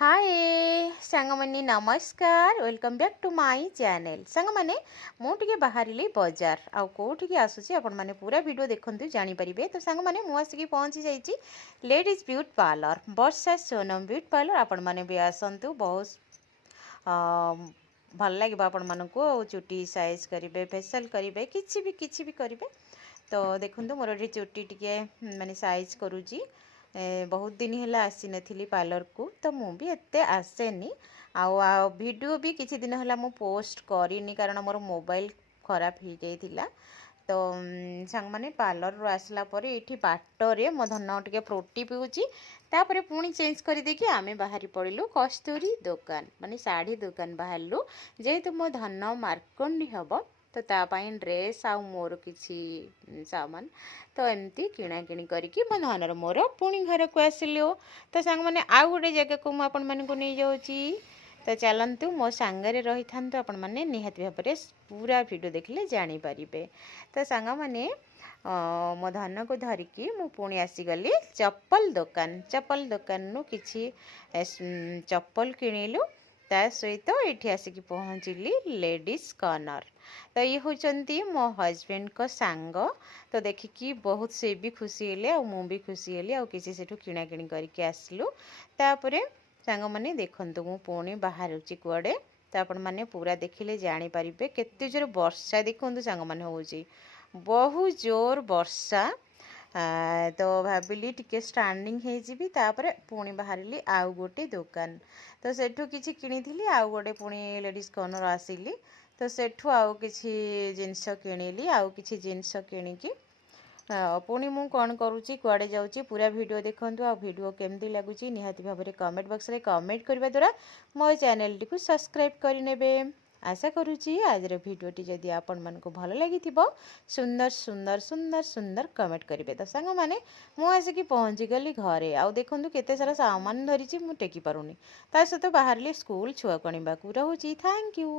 हाय सांग मैंने नमस्कार welcome back to my channel सांग मैंने मुझे बाहर बजार आउ कौटिक आसूसी आपण मैंने पूरा वीडियो देखते जानीपर तो सांग मैंने मुझे पहुँची जाइए लेडीज ब्यूटी पार्लर वर्षा सोनम ब्यूटी पार्लर आपण मैंने भी आसतु बहुत भल लगे आपण मानक चुटी साइज करेंगे फेशियल करेंगे किसी भी करेंगे तो देखो मोर ये चुटी टी माने साइज करुँची बहुत दिन है आसी नी पार्लर को तो मुझे एते आसेनी वीडियो भी किसी दिन है मु पोस्ट करनी कारण मोर मोबाइल खराब हो जाइथिला तो सांग माने पार्लर रू आसला पर ये बाटरे मो धन टे फ्रूटी पीऊँगी तापर पुणी चेंज कर देकी आमे बाहरी पड़िलु कस्तूरी दुकान माने साड़ी दुकान बाहरलु जेहेतु मो धन मार्कंडी हम तो तापाई ड्रेस आउ मोर किसी सामान तो एमती किणाकिणी करके मो धनर मोर पुणी घर को आसिलु तो सांग मैंने आउ गोटे जगह को मुझे नहीं जाऊँगी तो चलतु मो सांगरे रही था आपण मैंने निहाती भाव में पूरा वीडियो देखले जानीपारे तो सांग मैंने मो धन को धरिकी मु पुणी आसीगली चप्पल दुकान नु किछि चप्पल किणिलु ता सहित ये आसिक पहुँचली लेडीज कॉर्नर तो ये होचंती मो हजबैंड को सांग तो देखिकी बहुत से भी खुशी हेले आ मु भी खुशी हेली आ किसी सेठू किणाकिणी करके आसलु तापरे सांग माने देखंतु मु पुणी बाहर होची कुआडे तो आपण माने पूरा देखिले जानी परिबे केते जोर वर्षा देखंतु सांग माने होची बहुत जोर वर्षा तो भाविली टिके स्टैंडिंग होइजिबी तापरे पुणी बाहरिली आउ गोटे दुकान तो सेठू किछि किनिथिली आउ गोटे पुणी लेडीज कॉर्नर आसिली तो सेठू आउ किछि जिनस किनिली आउ किछि जिनस किनिकी पुणी मु कौन करुँची कुआडे जाऊँगी पूरा वीडियो देखंतु आ वीडियो केमती लगुची निहाती भाव में कमेंट बॉक्स रे कमेंट करबा द्वारा मो चैनल टी को सब्सक्राइब करिनेबे आशा करुँची आज भिडियोटी जदि आपण मानकु भल लगी सुंदर सुंदर सुंदर सुंदर कमेंट करेंगे तो सांग मैंने मुझे पहुँची गली घरे आउ देखु केते सारा सामान धरी मु टेकी पारुनी ता सहित बाहर स्कूल छुआ को आने को रोची थैंक यू।